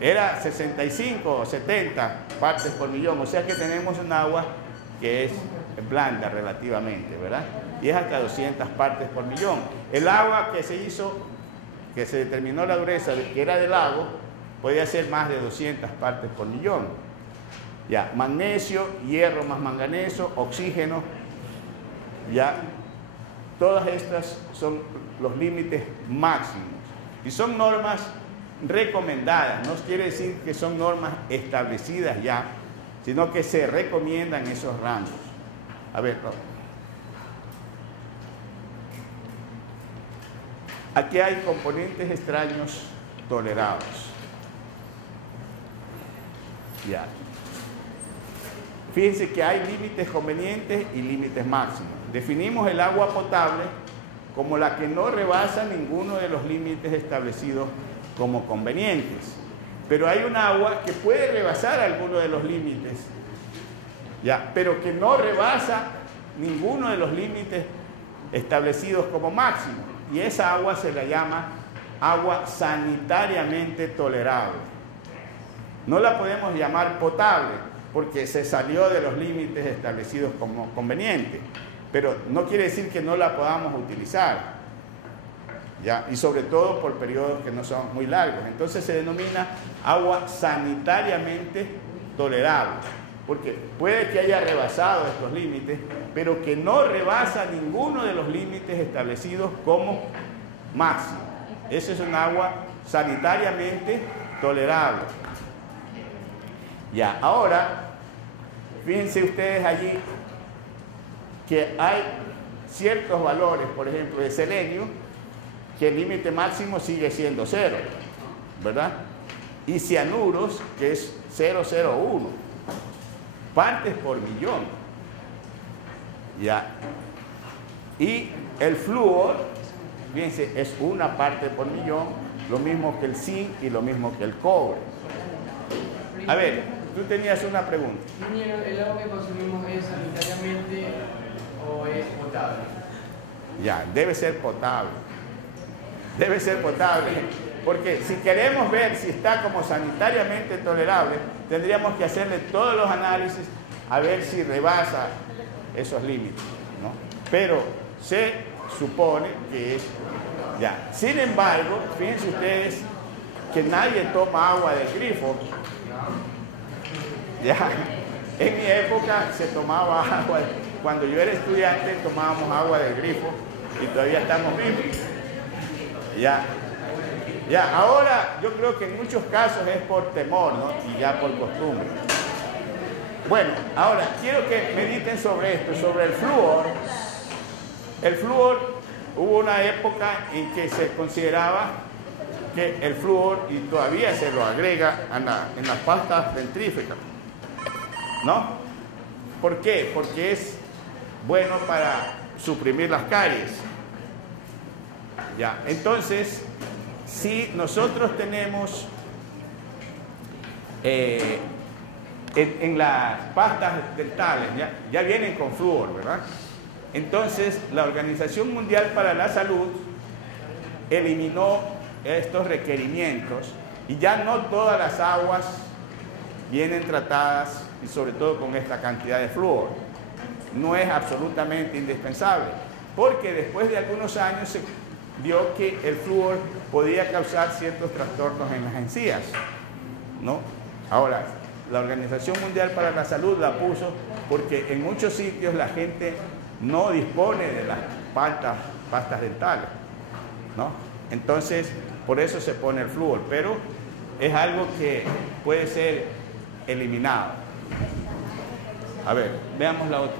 era 65 o 70 partes por millón, o sea que tenemos un agua que es blanda relativamente, ¿verdad? Y es hasta 200 partes por millón. El agua que se hizo, que se determinó la dureza, que era del lago, podía ser más de 200 partes por millón. Ya, magnesio, hierro más manganeso, oxígeno, ya, todas estas son los límites máximos. Y son normas recomendadas, no quiere decir que son normas establecidas ya, sino que se recomiendan esos rangos. A ver, aquí hay componentes extraños tolerados. Ya. Fíjense que hay límites convenientes y límites máximos. Definimos el agua potable como la que no rebasa ninguno de los límites establecidos como convenientes. Pero hay un agua que puede rebasar alguno de los límites, ya, pero que no rebasa ninguno de los límites establecidos como máximo. Y esa agua se la llama agua sanitariamente tolerable. No la podemos llamar potable porque se salió de los límites establecidos como conveniente, pero no quiere decir que no la podamos utilizar, ¿ya? Y sobre todo por periodos que no son muy largos. Entonces se denomina agua sanitariamente tolerable, porque puede que haya rebasado estos límites, pero que no rebasa ninguno de los límites establecidos como máximo. Esa es un agua sanitariamente tolerable. Ya, ahora, fíjense ustedes allí que hay ciertos valores, por ejemplo, de selenio, que el límite máximo sigue siendo 0, ¿verdad? Y cianuros, que es 0,01 partes por millón. Ya. Y el flúor, fíjense, es 1 parte por millón, lo mismo que el zinc y lo mismo que el cobre. A ver, tú tenías una pregunta. ¿El agua que consumimos es sanitariamente o es potable? Ya, debe ser potable. Debe ser potable. Porque si queremos ver si está como sanitariamente tolerable, tendríamos que hacerle todos los análisis a ver si rebasa esos límites, ¿no? Pero se supone que es ya. Sin embargo, fíjense ustedes que nadie toma agua del grifo. Ya, en mi época se tomaba agua, cuando yo era estudiante tomábamos agua del grifo y todavía estamos vivos. Ya, ahora yo creo que en muchos casos es por temor, ¿no? Y ya por costumbre. Bueno, ahora quiero que mediten sobre esto, sobre el flúor. El flúor, hubo una época en que se consideraba que el flúor, y todavía se lo agrega en las pastas dentríficas, ¿no? ¿Por qué? Porque es bueno para suprimir las caries. Ya, entonces, si nosotros tenemos en las pastas dentales, ya vienen con flúor, ¿verdad? Entonces, la Organización Mundial para la Salud eliminó estos requerimientos y ya no todas las aguas vienen tratadas y sobre todo con esta cantidad de flúor. No es absolutamente indispensable, porque después de algunos años se vio que el flúor podía causar ciertos trastornos en las encías, ¿no? Ahora, la Organización Mundial para la Salud la puso porque en muchos sitios la gente no dispone de las pastas dentales, ¿no? Entonces, por eso se pone el flúor, pero es algo que puede ser eliminado. A ver, veamos la otra.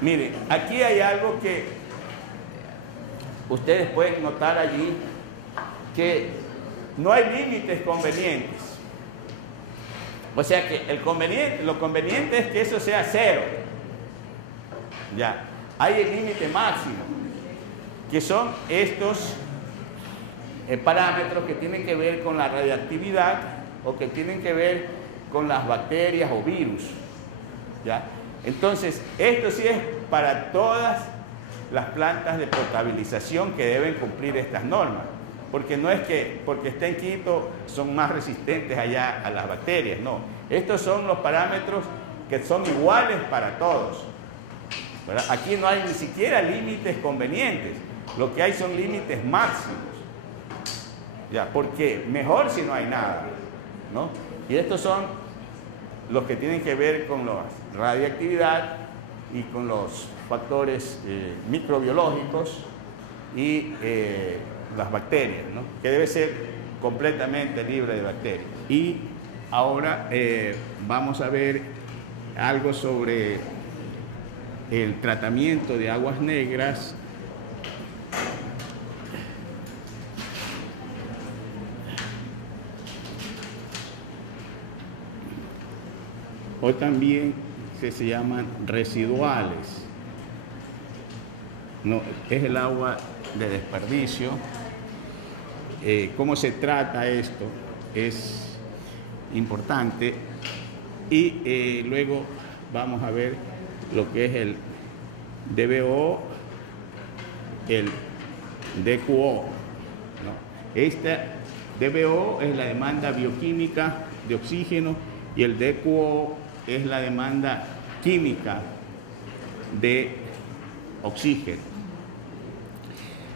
Miren, aquí hay algo que ustedes pueden notar allí, que no hay límites convenientes. O sea que lo conveniente es que eso sea 0. Ya, hay el límite máximo, que son estos parámetros que tienen que ver con la radiactividad o que tienen que ver con las bacterias o virus. ¿Ya? Entonces, esto sí es para todas las plantas de potabilización que deben cumplir estas normas. Porque no es que porque está en Quito son más resistentes allá a las bacterias, no. Estos son los parámetros que son iguales para todos, ¿verdad? Aquí no hay ni siquiera límites convenientes, lo que hay son límites máximos. Ya, porque mejor si no hay nada, ¿no? Y estos son los que tienen que ver con la radiactividad y con los factores microbiológicos y las bacterias, ¿no? Que debe ser completamente libre de bacterias. Y ahora vamos a ver algo sobre el tratamiento de aguas negras. O también que se llaman residuales. No, es el agua de desperdicio. ¿Cómo se trata esto? Es importante. Y luego vamos a ver lo que es el DBO, el DQO, ¿no? Esta DBO es la demanda bioquímica de oxígeno y el DQO es la demanda química de oxígeno.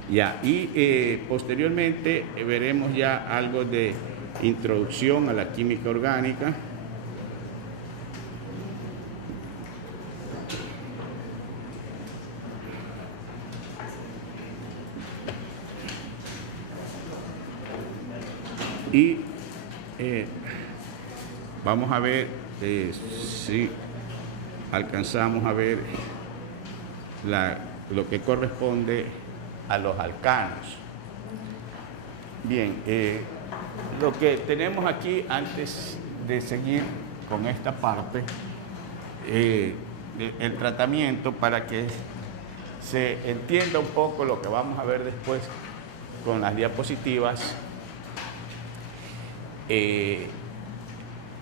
Ya, y posteriormente veremos ya algo de introducción a la química orgánica. Y vamos a ver si alcanzamos a ver lo que corresponde a los alcanos. Bien, lo que tenemos aquí antes de seguir con esta parte, el tratamiento, para que se entienda un poco lo que vamos a ver después con las diapositivas.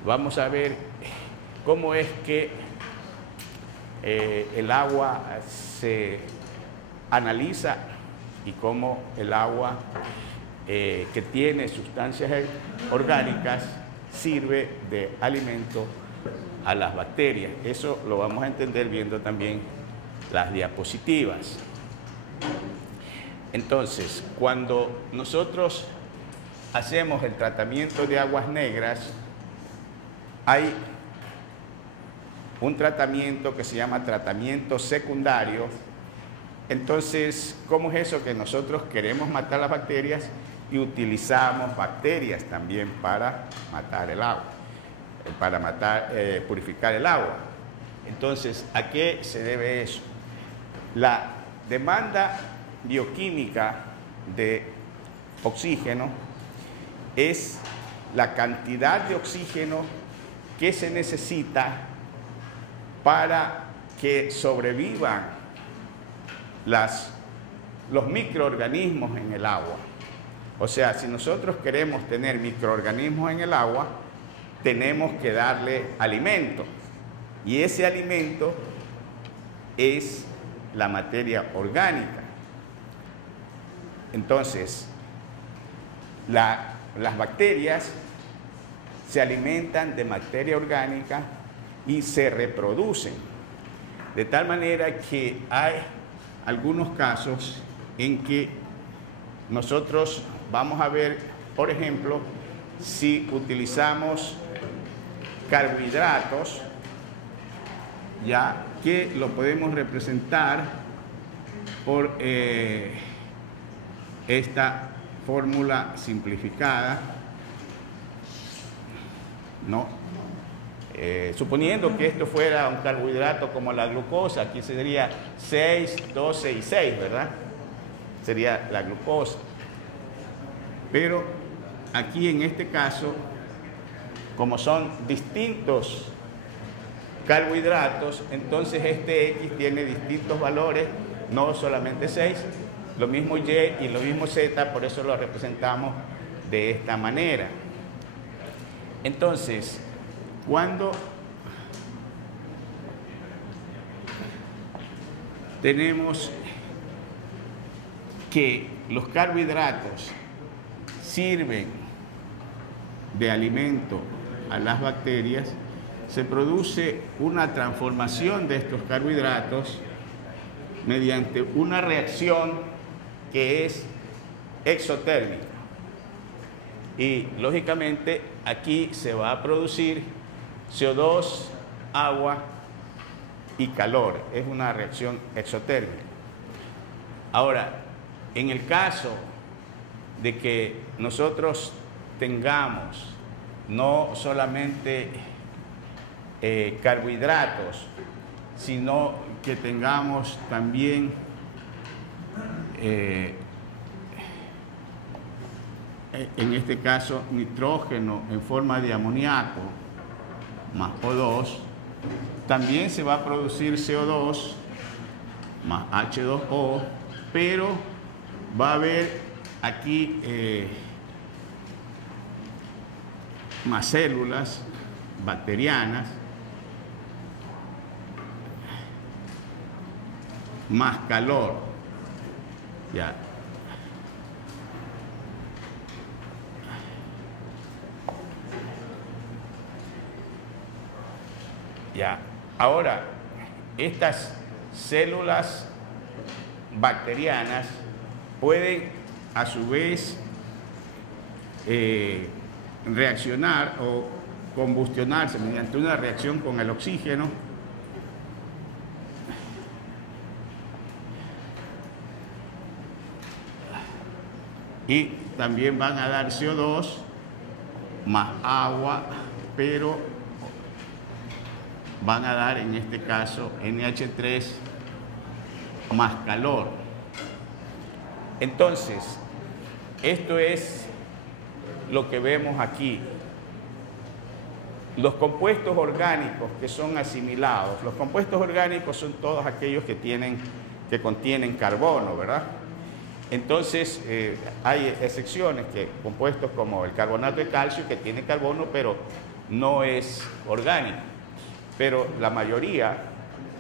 Vamos a ver cómo es que el agua se analiza y cómo el agua que tiene sustancias orgánicas sirve de alimento a las bacterias. Eso lo vamos a entender viendo también las diapositivas. Entonces, cuando nosotros hacemos el tratamiento de aguas negras, hay un tratamiento que se llama tratamiento secundario. Entonces, ¿cómo es eso? Que nosotros queremos matar las bacterias y utilizamos bacterias también para matar el agua, para purificar el agua. Entonces, ¿a qué se debe eso? La demanda bioquímica de oxígeno es la cantidad de oxígeno que se necesita para que sobrevivan los microorganismos en el agua. O sea, si nosotros queremos tener microorganismos en el agua, tenemos que darle alimento. Y ese alimento es la materia orgánica. Entonces, las bacterias se alimentan de materia orgánica y se reproducen. De tal manera que hay algunos casos en que nosotros vamos a ver, por ejemplo, si utilizamos carbohidratos, ya que lo podemos representar por esta fórmula simplificada, ¿no? Suponiendo que esto fuera un carbohidrato como la glucosa, aquí sería 6, 12 y 6, ¿verdad? Sería la glucosa. Pero aquí en este caso, como son distintos carbohidratos, entonces este X tiene distintos valores, no solamente 6, lo mismo Y y lo mismo Z, por eso lo representamos de esta manera. Entonces, cuando tenemos que los carbohidratos sirven de alimento a las bacterias, se produce una transformación de estos carbohidratos mediante una reacción que es exotérmica. Y lógicamente aquí se va a producir CO2, agua y calor. Es una reacción exotérmica. Ahora, en el caso de que nosotros tengamos no solamente carbohidratos, sino que tengamos también en este caso nitrógeno en forma de amoníaco más O2, también se va a producir CO2 más H2O, pero va a haber aquí más células bacterianas, más calor. Ya. Ya. Ahora, estas células bacterianas pueden a su vez reaccionar o combustionarse mediante una reacción con el oxígeno y también van a dar CO2 más agua, pero van a dar en este caso NH3 más calor. Entonces, esto es lo que vemos aquí. Los compuestos orgánicos que son asimilados, los compuestos orgánicos son todos aquellos que contienen carbono, ¿verdad? Entonces, hay excepciones, que compuestos como el carbonato de calcio, que tiene carbono, pero no es orgánico. Pero la mayoría,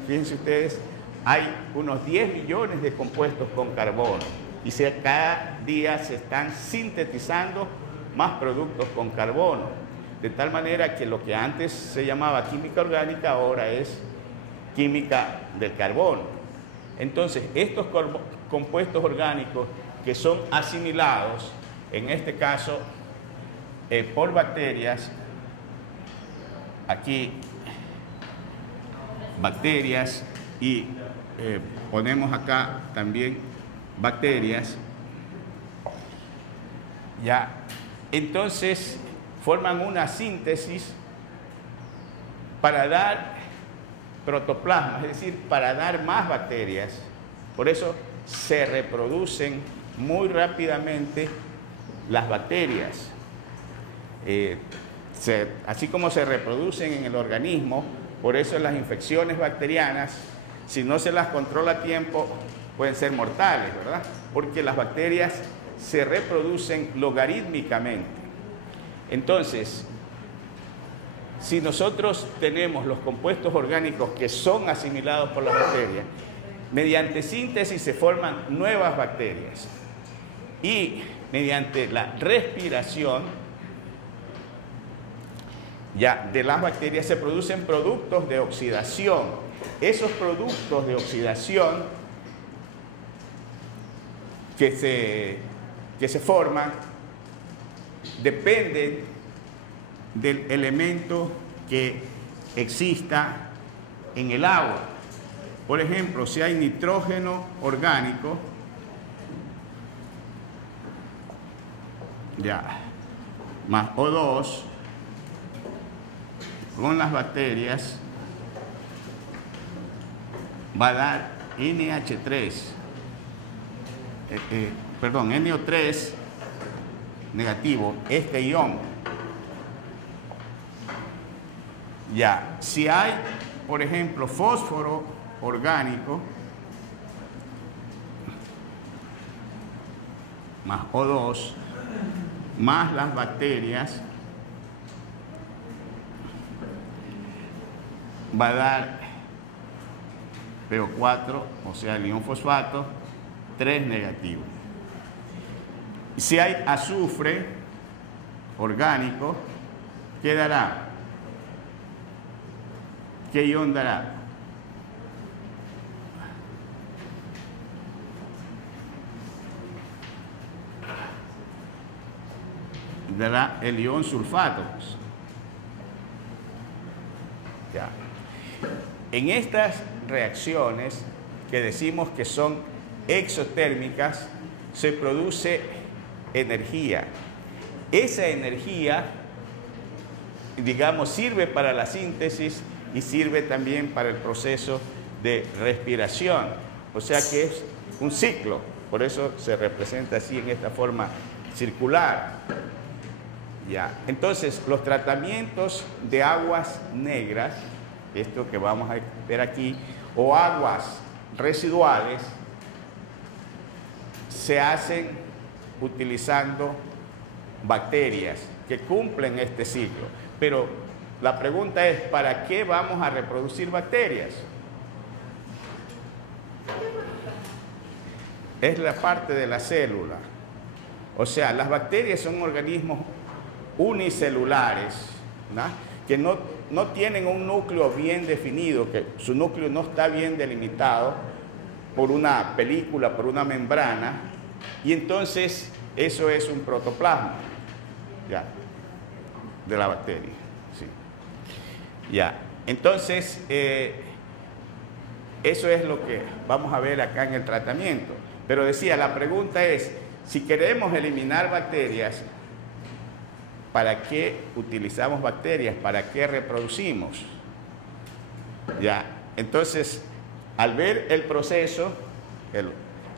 fíjense ustedes, hay unos 10 millones de compuestos con carbono. Y cada día se están sintetizando más productos con carbono. De tal manera que lo que antes se llamaba química orgánica, ahora es química del carbono. Entonces, estos compuestos orgánicos que son asimilados, en este caso, por bacterias, aquí, bacterias, y ponemos acá también bacterias, ya, entonces forman una síntesis para dar protoplasma, es decir, para dar más bacterias. Por eso se reproducen muy rápidamente las bacterias. Así como se reproducen en el organismo, por eso las infecciones bacterianas, si no se las controla a tiempo, pueden ser mortales, ¿verdad? Porque las bacterias se reproducen logarítmicamente. Entonces, si nosotros tenemos los compuestos orgánicos que son asimilados por las bacterias, mediante síntesis se forman nuevas bacterias y mediante la respiración ya de las bacterias se producen productos de oxidación. Esos productos de oxidación que se forman dependen del elemento que exista en el agua. Por ejemplo, si hay nitrógeno orgánico, ya, más O2, con las bacterias va a dar NH3, NO3 negativo, este ion. Ya, si hay, por ejemplo, fósforo orgánico, más O2, más las bacterias, va a dar PO4, o sea, el ion fosfato, 3 negativo. Si hay azufre orgánico, ¿qué dará? ¿Qué ion dará? Dará el ion sulfato. Ya. En estas reacciones que decimos que son exotérmicas, se produce energía. Esa energía, digamos, sirve para la síntesis y sirve también para el proceso de respiración. O sea que es un ciclo, por eso se representa así en esta forma circular. Ya. Entonces, los tratamientos de aguas negras, esto que vamos a ver aquí, o aguas residuales, se hacen utilizando bacterias que cumplen este ciclo. Pero la pregunta es, ¿para qué vamos a reproducir bacterias? Es la parte de la célula. O sea, las bacterias son organismos unicelulares, ¿no? Que no tienen un núcleo bien definido, que su núcleo no está bien delimitado por una película, por una membrana, y entonces eso es un protoplasma, ¿ya?, de la bacteria. Sí. Ya. Entonces, eso es lo que vamos a ver acá en el tratamiento. Pero decía, la pregunta es, si queremos eliminar bacterias, ¿para qué utilizamos bacterias? ¿Para qué reproducimos? Ya. Entonces, al ver el proceso,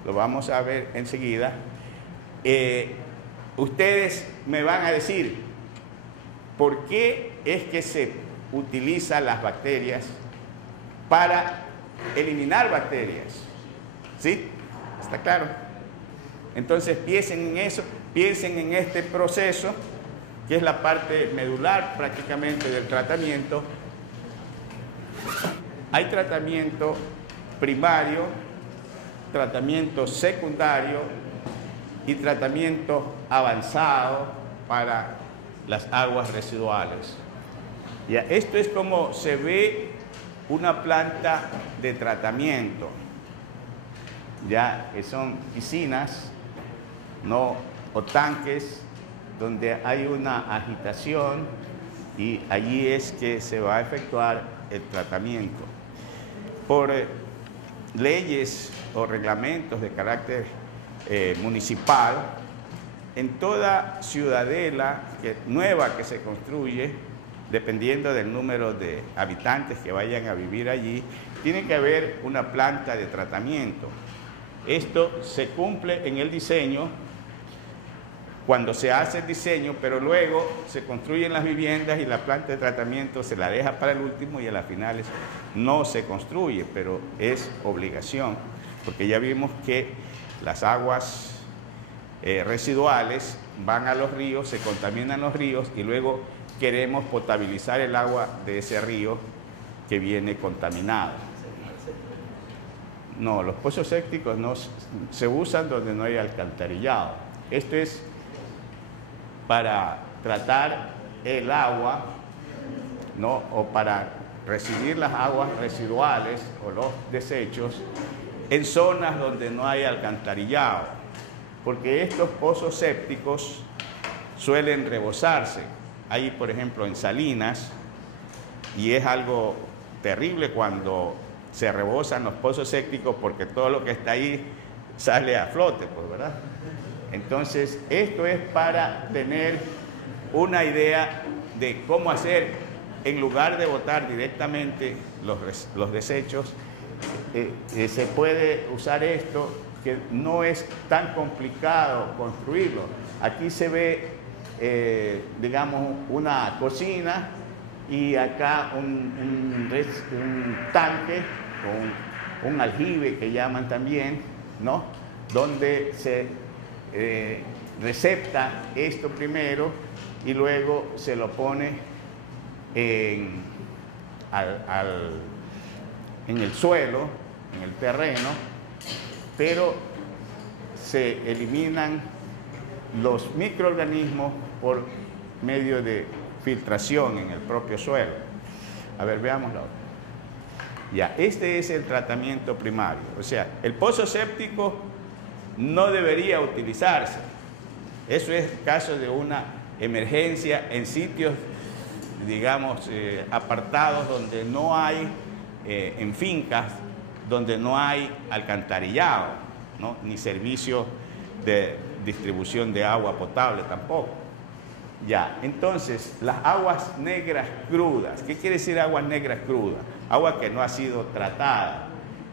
lo vamos a ver enseguida, ustedes me van a decir, ¿por qué es que se utilizan las bacterias para eliminar bacterias? ¿Sí? ¿Está claro? Entonces piensen en eso, piensen en este proceso, que es la parte medular prácticamente del tratamiento. Hay tratamiento primario, tratamiento secundario y tratamiento avanzado para las aguas residuales. Ya, esto es como se ve una planta de tratamiento, ya que son piscinas, ¿no?, o tanques donde hay una agitación y allí es que se va a efectuar el tratamiento. Por leyes o reglamentos de carácter municipal, en toda ciudadela nueva que se construye, dependiendo del número de habitantes que vayan a vivir allí, tiene que haber una planta de tratamiento. Esto se cumple en el diseño, cuando se hace el diseño, pero luego se construyen las viviendas y la planta de tratamiento se la deja para el último y a las finales no se construye, pero es obligación, porque ya vimos que las aguas residuales van a los ríos, se contaminan los ríos y luego queremos potabilizar el agua de ese río que viene contaminado. No, los pozos sépticos no se usan donde no hay alcantarillado. Esto es para tratar el agua, ¿no?, o para recibir las aguas residuales o los desechos en zonas donde no hay alcantarillado, porque estos pozos sépticos suelen rebosarse. Hay, por ejemplo, en Salinas, y es algo terrible cuando se rebosan los pozos sépticos porque todo lo que está ahí sale a flote, pues, ¿verdad? Entonces, esto es para tener una idea de cómo hacer, en lugar de botar directamente los desechos, se puede usar esto, que no es tan complicado construirlo. Aquí se ve, digamos, una cocina y acá un tanque con un aljibe que llaman también, ¿no?, donde se recepta esto primero y luego se lo pone en el suelo, en el terreno, pero se eliminan los microorganismos por medio de filtración en el propio suelo. A ver, veámoslo ahora. Ya, este es el tratamiento primario. O sea, el pozo séptico no debería utilizarse. Eso es caso de una emergencia en sitios, digamos, apartados donde no hay, en fincas, donde no hay alcantarillado, ¿no? Ni servicios de distribución de agua potable tampoco. Ya, entonces, las aguas negras crudas. ¿Qué quiere decir aguas negras crudas? Agua que no ha sido tratada,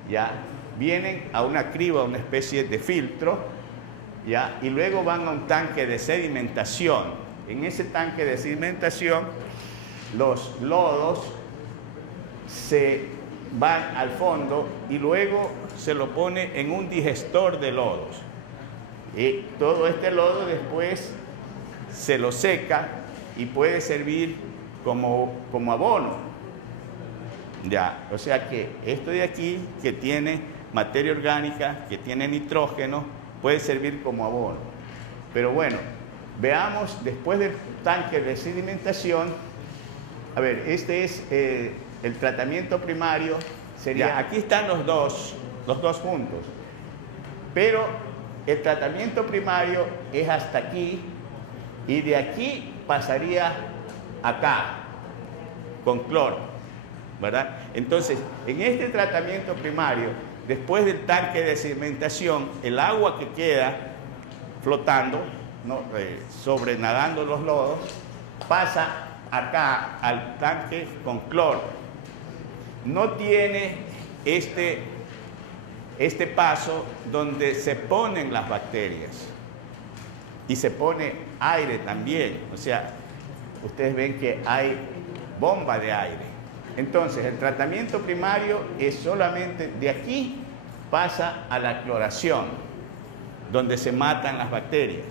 ya, vienen a una criba, una especie de filtro, ya, y luego van a un tanque de sedimentación. En ese tanque de sedimentación, los lodos se van al fondo y luego se lo pone en un digestor de lodos. Y todo este lodo después se lo seca y puede servir como abono. Ya, o sea que esto de aquí, que tiene materia orgánica, que tiene nitrógeno, puede servir como abono. Pero bueno, veamos después del tanque de sedimentación. A ver, este es el tratamiento primario. Sería, aquí están los dos juntos. Pero el tratamiento primario es hasta aquí y de aquí pasaría acá con cloro, ¿verdad? Entonces, en este tratamiento primario, después del tanque de sedimentación, el agua que queda flotando, ¿no? Sobrenadando los lodos, pasa acá al tanque con cloro. No tiene este paso donde se ponen las bacterias y se pone aire también. O sea, ustedes ven que hay bomba de aire. Entonces, el tratamiento primario es solamente de aquí pasa a la cloración, donde se matan las bacterias.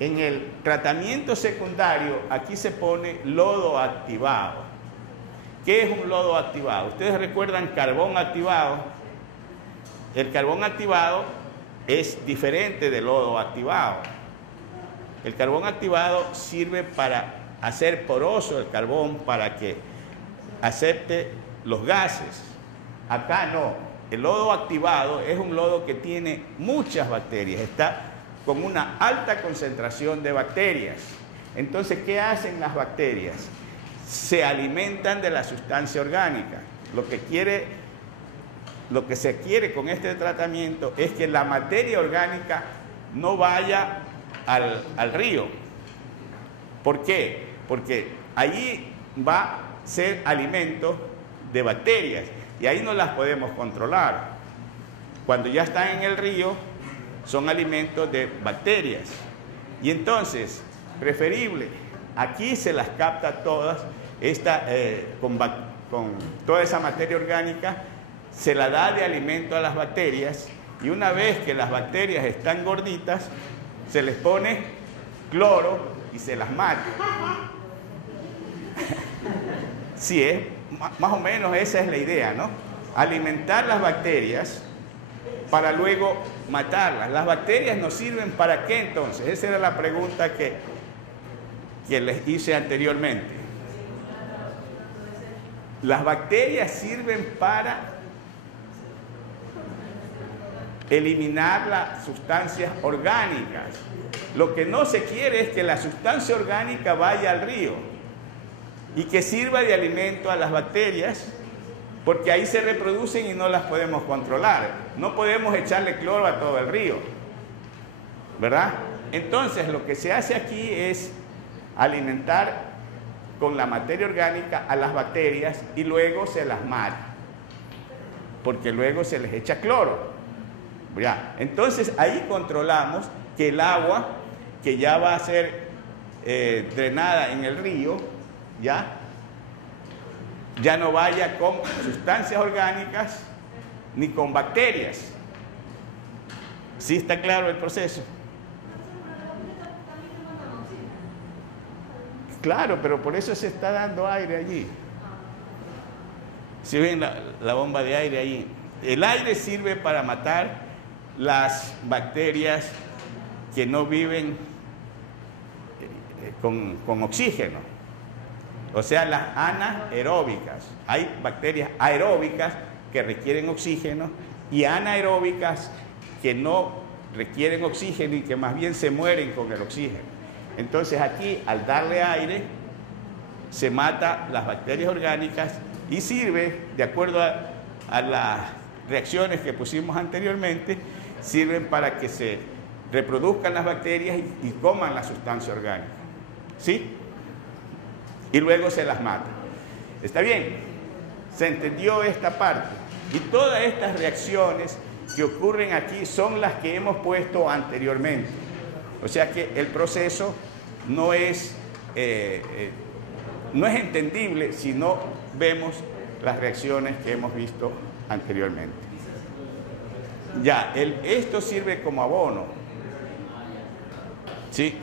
En el tratamiento secundario, aquí se pone lodo activado. ¿Qué es un lodo activado? Ustedes recuerdan carbón activado. El carbón activado es diferente del lodo activado. El carbón activado sirve para hacer poroso el carbón para que acepte los gases. Acá no. El lodo activado es un lodo que tiene muchas bacterias, está con una alta concentración de bacterias. Entonces, ¿qué hacen las bacterias? Se alimentan de la sustancia orgánica. Lo que se quiere con este tratamiento es que la materia orgánica no vaya al río. ¿Por qué? Porque allí va a ser alimento de bacterias y ahí no las podemos controlar. Cuando ya están en el río, son alimentos de bacterias. Y entonces, preferible, aquí se las capta todas, con toda esa materia orgánica, se la da de alimento a las bacterias y una vez que las bacterias están gorditas, se les pone cloro y se las mata. Sí, más o menos esa es la idea, ¿no? Alimentar las bacterias para luego matarlas. ¿Las bacterias nos sirven para qué entonces? Esa era la pregunta que les hice anteriormente. Las bacterias sirven para eliminar las sustancias orgánicas. Lo que no se quiere es que la sustancia orgánica vaya al río y que sirva de alimento a las bacterias, porque ahí se reproducen y no las podemos controlar. No podemos echarle cloro a todo el río, ¿verdad? Entonces, lo que se hace aquí es alimentar con la materia orgánica a las bacterias y luego se las mata, porque luego se les echa cloro. ¿Ya? Entonces, ahí controlamos que el agua que ya va a ser drenada en el río, ya no vaya con sustancias orgánicas ni con bacterias. ¿Sí está claro el proceso? Claro, pero por eso se está dando aire allí. ¿Sí ven la bomba de aire ahí? El aire sirve para matar las bacterias que no viven con oxígeno. O sea, las anaeróbicas. Hay bacterias aeróbicas que requieren oxígeno y anaeróbicas que no requieren oxígeno y que más bien se mueren con el oxígeno. Entonces aquí, al darle aire, se mata las bacterias orgánicas y sirve, de acuerdo a las reacciones que pusimos anteriormente, sirven para que se reproduzcan las bacterias y coman la sustancia orgánica. ¿Sí? Y luego se las mata. ¿Está bien? ¿Se entendió esta parte? Y todas estas reacciones que ocurren aquí son las que hemos puesto anteriormente. O sea que el proceso no es entendible si no vemos las reacciones que hemos visto anteriormente. Ya, esto sirve como abono. ¿Sí?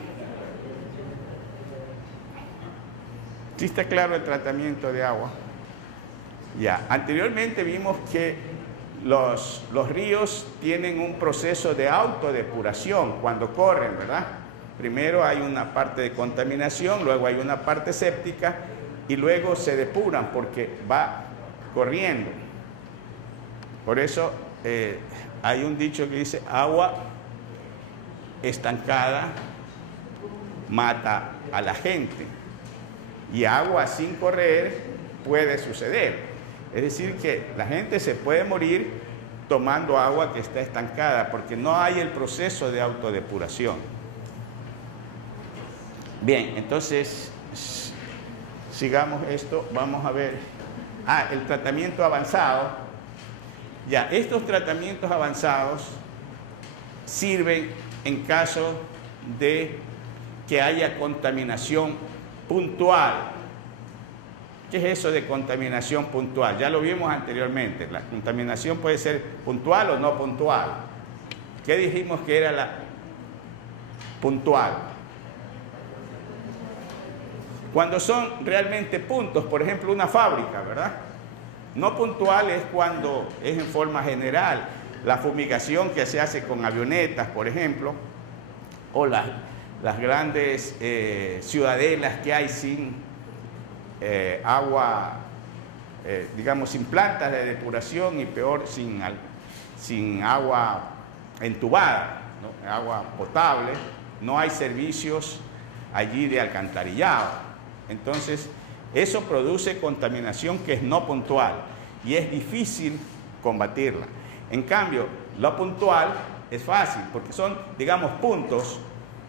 ¿Sí está claro el tratamiento de agua? Ya, anteriormente vimos que los ríos tienen un proceso de autodepuración cuando corren, ¿verdad? Primero hay una parte de contaminación, luego hay una parte séptica y luego se depuran porque va corriendo. Por eso hay un dicho que dice: agua estancada mata a la gente y agua sin correr puede suceder. Es decir, que la gente se puede morir tomando agua que está estancada porque no hay el proceso de autodepuración. Bien, entonces sigamos esto. Vamos a ver el tratamiento avanzado. Ya, estos tratamientos avanzados sirven en caso de que haya contaminación puntual. ¿Qué es eso de contaminación puntual? Ya lo vimos anteriormente. La contaminación puede ser puntual o no puntual. ¿Qué dijimos que era la puntual? Cuando son realmente puntos, por ejemplo, una fábrica, ¿verdad? No puntual es cuando es en forma general. La fumigación que se hace con avionetas, por ejemplo, o las grandes ciudadelas que hay sin agua, digamos, sin plantas de depuración y peor sin agua entubada, ¿no? Agua potable, no hay servicios allí de alcantarillado. Entonces, eso produce contaminación que es no puntual y es difícil combatirla. En cambio, lo puntual es fácil porque son, digamos, puntos.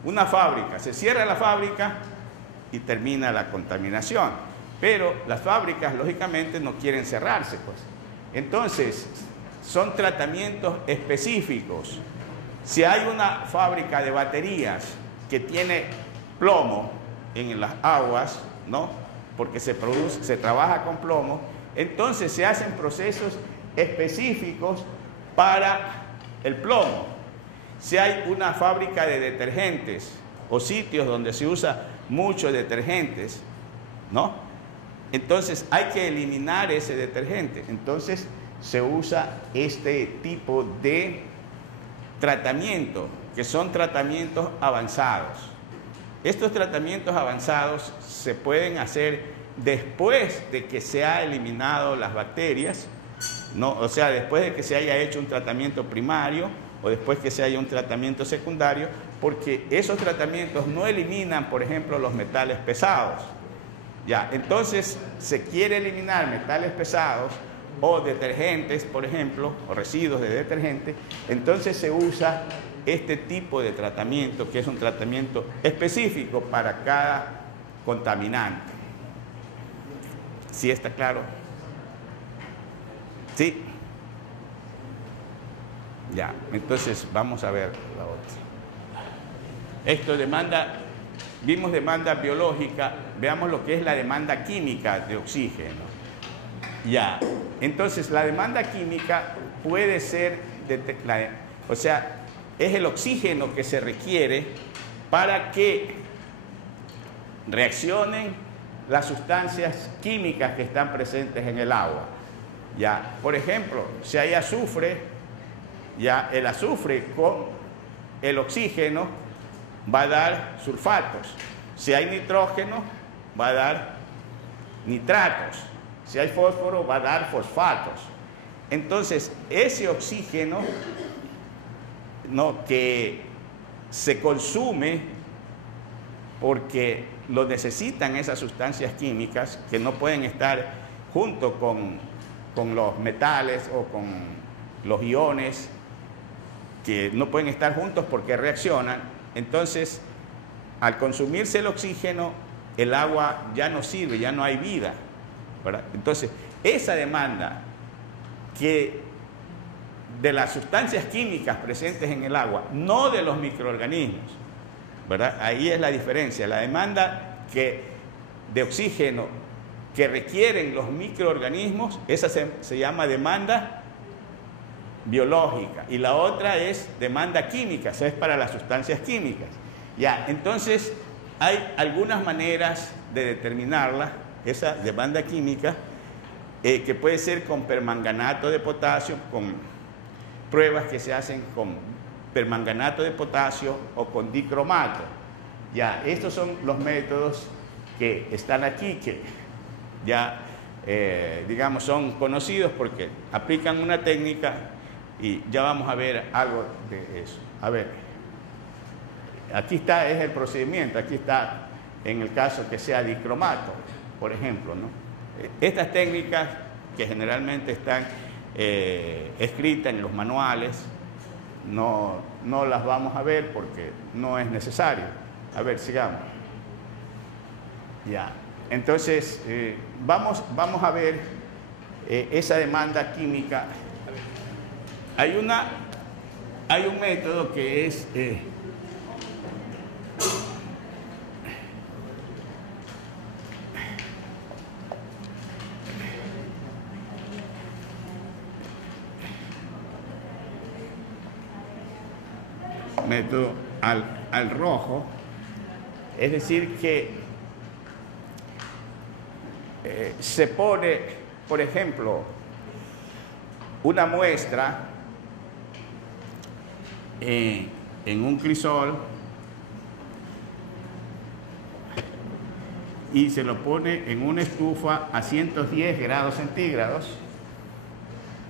Una fábrica, se cierra la fábrica y termina la contaminación. Pero las fábricas, lógicamente, no quieren cerrarse, pues. Entonces, son tratamientos específicos. Si hay una fábrica de baterías que tiene plomo en las aguas, ¿no? Porque se trabaja con plomo, entonces se hacen procesos específicos para el plomo. Si hay una fábrica de detergentes o sitios donde se usa mucho detergentes, ¿no? Entonces hay que eliminar ese detergente. Entonces se usa este tipo de tratamiento, que son tratamientos avanzados. Estos tratamientos avanzados se pueden hacer después de que se ha eliminado las bacterias, ¿no? O sea, después de que se haya hecho un tratamiento primario o después que se haya un tratamiento secundario, porque esos tratamientos no eliminan, por ejemplo, los metales pesados. Ya, entonces se quiere eliminar metales pesados o detergentes, por ejemplo, o residuos de detergente, entonces se usa este tipo de tratamiento, que es un tratamiento específico para cada contaminante. ¿Sí está claro? ¿Sí? Ya, entonces vamos a ver la otra. Esto demanda... Vimos demanda biológica, veamos lo que es la demanda química de oxígeno. Ya, entonces la demanda química puede ser, o sea, es el oxígeno que se requiere para que reaccionen las sustancias químicas que están presentes en el agua. Ya, por ejemplo, si hay azufre, ya el azufre con el oxígeno va a dar sulfatos. Si hay nitrógeno, va a dar nitratos. Si hay fósforo, va a dar fosfatos. Entonces, ese oxígeno, ¿no?, que se consume porque lo necesitan esas sustancias químicas que no pueden estar junto con los metales o con los iones, que no pueden estar juntos porque reaccionan. Entonces, al consumirse el oxígeno, el agua ya no sirve, ya no hay vida, ¿verdad? Entonces, esa demanda que de las sustancias químicas presentes en el agua, no de los microorganismos, ¿verdad? Ahí es la diferencia. La demanda de oxígeno que requieren los microorganismos, esa se llama demanda biológica, y la otra es demanda química, esa es para las sustancias químicas. Ya, entonces hay algunas maneras de determinarla, esa demanda química, que puede ser con permanganato de potasio, con pruebas que se hacen con permanganato de potasio o con dicromato. Ya, estos son los métodos que están aquí, que ya, digamos, son conocidos porque aplican una técnica, y ya vamos a ver algo de eso. A ver, aquí está, es el procedimiento, aquí está en el caso que sea dicromato, por ejemplo, ¿no? Estas técnicas que generalmente están escritas en los manuales, no las vamos a ver porque no es necesario. A ver, sigamos. Ya, entonces vamos a ver esa demanda química. Hay un método que es método al rojo, es decir que se pone, por ejemplo, una muestra en un crisol y se lo pone en una estufa a 110 grados centígrados,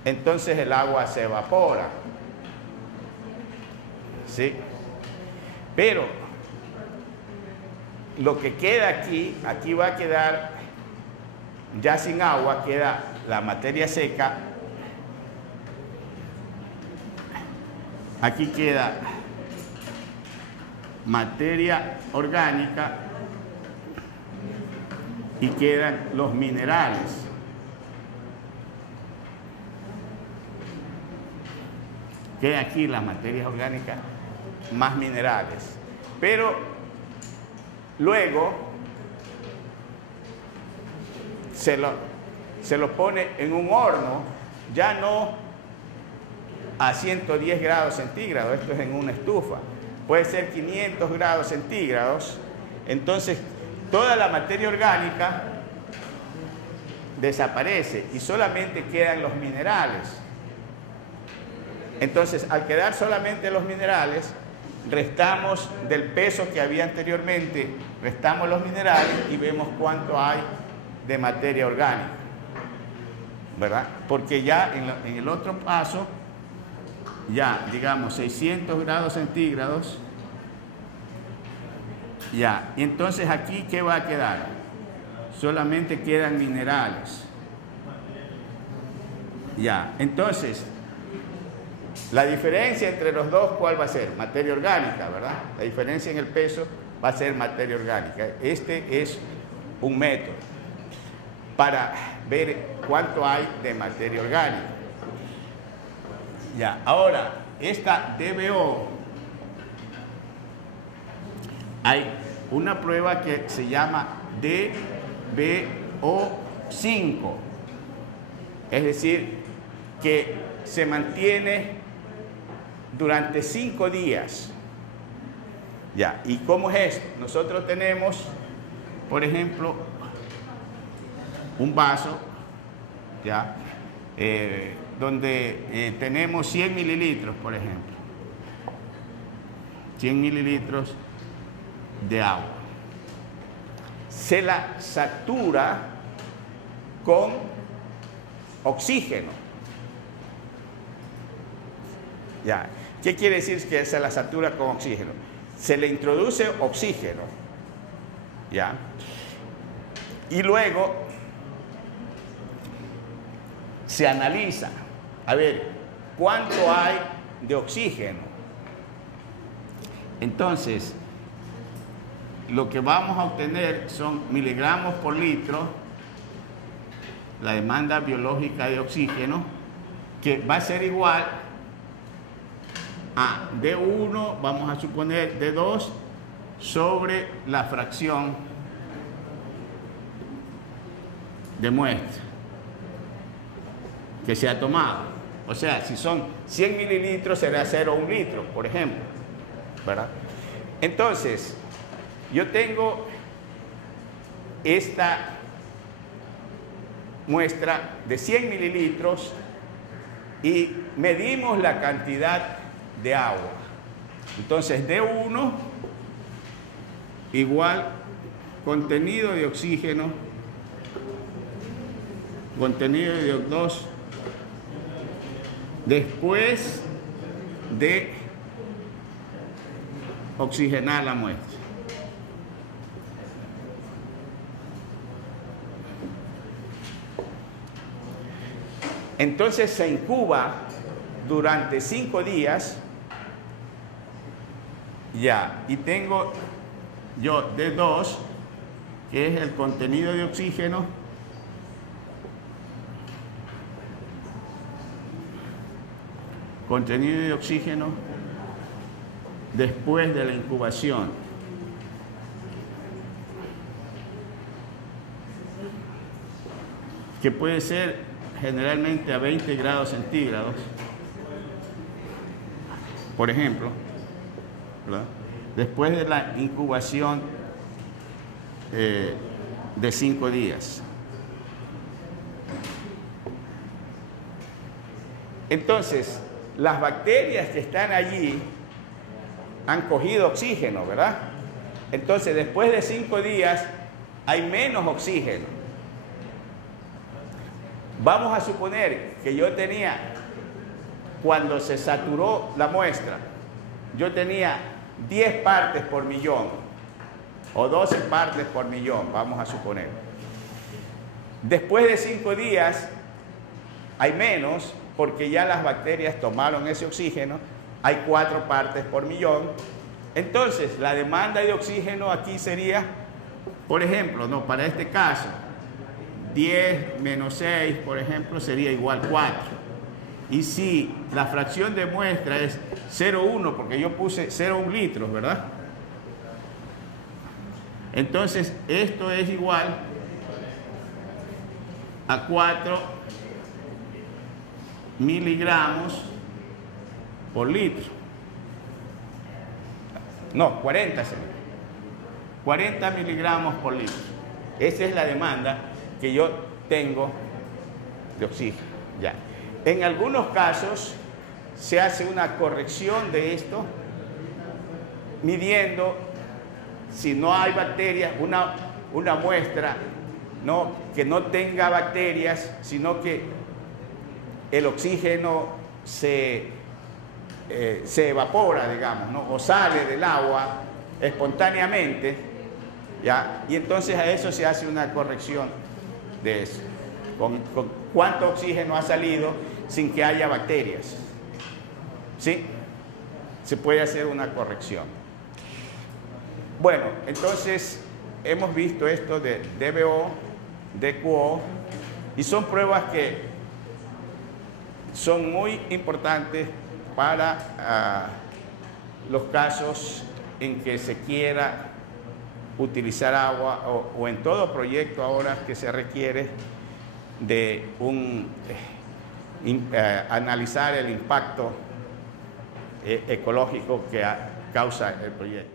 entonces el agua se evapora, ¿sí? Pero lo que queda aquí va a quedar ya sin agua, queda la materia seca. Aquí queda materia orgánica y quedan los minerales. Queda aquí la materia orgánica más minerales. Pero luego se lo pone en un horno, ya no a 110 grados centígrados, esto es en una estufa, puede ser 500 grados centígrados. Entonces toda la materia orgánica desaparece y solamente quedan los minerales. Entonces, al quedar solamente los minerales, restamos del peso que había anteriormente, restamos los minerales y vemos cuánto hay de materia orgánica, ¿verdad? Porque ya en el otro paso, ya digamos 600 grados centígrados, ya, y entonces aquí ¿qué va a quedar? Solamente quedan minerales. Ya, entonces la diferencia entre los dos, ¿cuál va a ser? Materia orgánica, ¿verdad? La diferencia en el peso va a ser materia orgánica. Este es un método para ver cuánto hay de materia orgánica. Ya, ahora, esta DBO, hay una prueba que se llama DBO5, es decir, que se mantiene durante 5 días. Ya, ¿y cómo es esto? Nosotros tenemos, por ejemplo, un vaso, ya, donde tenemos 100 mililitros, por ejemplo, 100 mililitros de agua. se la satura con oxígeno. Ya. ¿Qué quiere decir que se la satura con oxígeno? Se le introduce oxígeno, ¿ya? Y luego se analiza, a ver, ¿cuánto hay de oxígeno? Entonces, lo que vamos a obtener son miligramos por litro, la demanda biológica de oxígeno, que va a ser igual a D1, vamos a suponer D2, sobre la fracción de muestra que se ha tomado. O sea, si son 100 mililitros, será 0,1 litro, por ejemplo, ¿verdad? Entonces, yo tengo esta muestra de 100 mililitros y medimos la cantidad de agua. Entonces, D1 igual contenido de oxígeno, contenido de O2, después de oxigenar la muestra. Entonces se incuba durante 5 días, ya, y tengo yo D2, que es el contenido de oxígeno, después de la incubación. Que puede ser generalmente a 20 grados centígrados, por ejemplo, ¿verdad? Después de la incubación de 5 días. Entonces, las bacterias que están allí han cogido oxígeno, ¿verdad? Entonces, después de 5 días hay menos oxígeno. Vamos a suponer que yo tenía, cuando se saturó la muestra, yo tenía 10 partes por millón o 12 partes por millón, vamos a suponer. Después de 5 días hay menos, porque ya las bacterias tomaron ese oxígeno, hay 4 partes por millón. Entonces, la demanda de oxígeno aquí sería, por ejemplo, no, para este caso, 10 menos 6, por ejemplo, sería igual 4. Y si la fracción de muestra es 0,1, porque yo puse 0,1 litros, ¿verdad? Entonces, esto es igual a 4 miligramos por litro. No, 40 miligramos por litro. Esa es la demanda que yo tengo de oxígeno. Ya. En algunos casos se hace una corrección de esto, midiendo si no hay bacterias, una muestra que no tenga bacterias, sino que el oxígeno se evapora, digamos, ¿no? O sale del agua espontáneamente, ¿ya? Y entonces a eso se hace una corrección de eso, con cuánto oxígeno ha salido sin que haya bacterias, ¿sí? Se puede hacer una corrección. Bueno, entonces hemos visto esto de DBO, DQO, y son pruebas que son muy importantes para los casos en que se quiera utilizar agua o en todo proyecto ahora que se requiere de analizar el impacto ecológico que causa el proyecto.